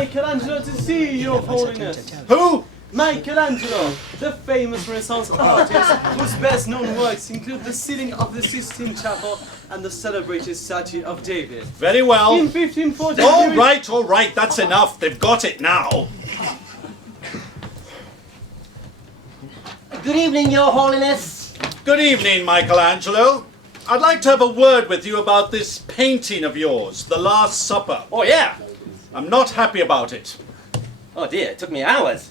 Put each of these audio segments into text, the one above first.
Michelangelo to see you, Your Holiness. Who? Michelangelo, the famous Renaissance artist whose best known works include the ceiling of the Sistine Chapel and the celebrated statue of David. Very well. In 1540... All right, that's enough. They've got it now. Good evening, Your Holiness. Good evening, Michelangelo. I'd like to have a word with you about this painting of yours, The Last Supper. Oh, yeah. I'm not happy about it. Oh, dear, it took me hours.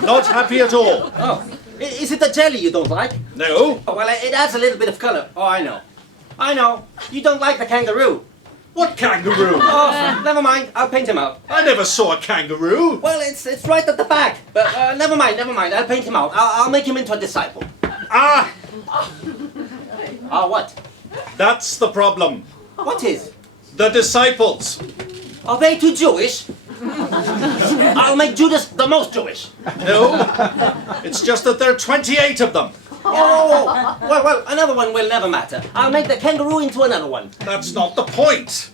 Not happy at all. Oh, is it the jelly you don't like? No. Oh, well, it adds a little bit of color. Oh, I know. I know. You don't like the kangaroo. What kangaroo? Oh, never mind. I'll paint him out. I never saw a kangaroo. Well, it's right at the back. But never mind. I'll paint him out. I'll make him into a disciple. Ah! What? That's the problem. What is? The disciples. Are they too Jewish? I'll make Judas the most Jewish. No. It's just that there are 28 of them. Oh, well, another one will never matter. I'll make the kangaroo into another one. That's not the point.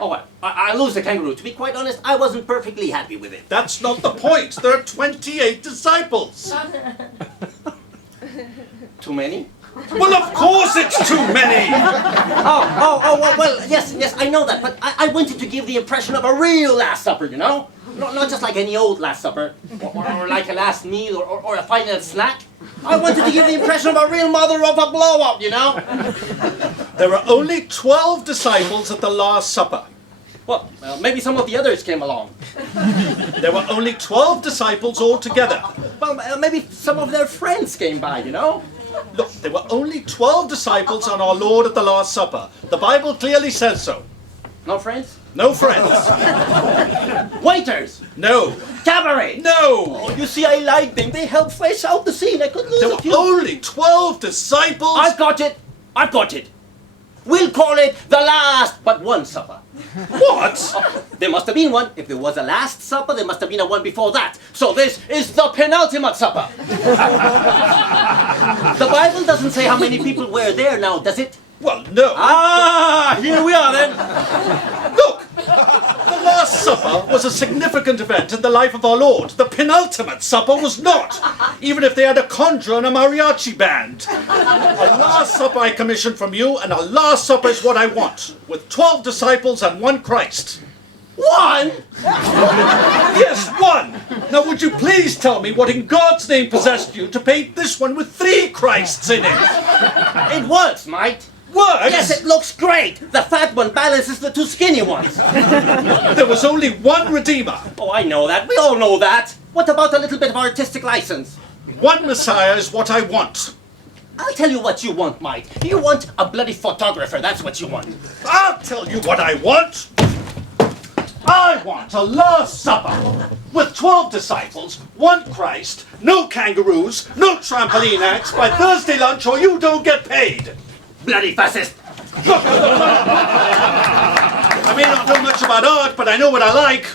Oh, well, I'll lose the kangaroo. To be quite honest, I wasn't perfectly happy with it. That's not the point. There are 28 disciples. Too many? Well, of course it's too many. Well, yes, I know that, but I wanted to give the impression of a real Last Supper, you know? Not just like any old Last Supper, or like a last meal, or a final snack. I wanted to give the impression of a real mother of a blow-up, you know? There were only 12 disciples at the Last Supper. Well, maybe some of the others came along. There were only 12 disciples altogether. Well, maybe some of their friends came by, you know? Look, there were only 12 disciples on our Lord at the Last Supper. The Bible clearly says so. No friends? No friends. Waiters? No. Cabaret? No. Oh, you see, I liked them. They helped fresh out the scene. I could lose There a were few. only 12 disciples. I've got it. We'll call it the last but one supper. What? Oh, there must have been one. If there was a last supper, there must have been a one before that. So this is the penultimate supper. The Bible doesn't say how many people were there now, does it? Well, no. Here we are then. Look, the Last Supper was a significant event in the life of our Lord. The penultimate supper was not, even if they had a conjurer and a mariachi band. A Last Supper I commissioned from you, and a Last Supper is what I want, with 12 disciples and one Christ. One? Yes, one! Now would you please tell me what in God's name possessed you to paint this one with 3 Christs in it? It works, mate. Works? Yes, it looks great. The fat one balances the 2 skinny ones. There was only one Redeemer. Oh, I know that. We all know that. What about a little bit of artistic license? One Messiah is what I want. I'll tell you what you want, Mike. You want a bloody photographer. That's what you want. I'll tell you what I want. I want a Last Supper with 12 disciples, one Christ, no kangaroos, no trampoline acts by Thursday lunch or you don't get paid. Bloody fascist. Look, I may not know much about art, but I know what I like.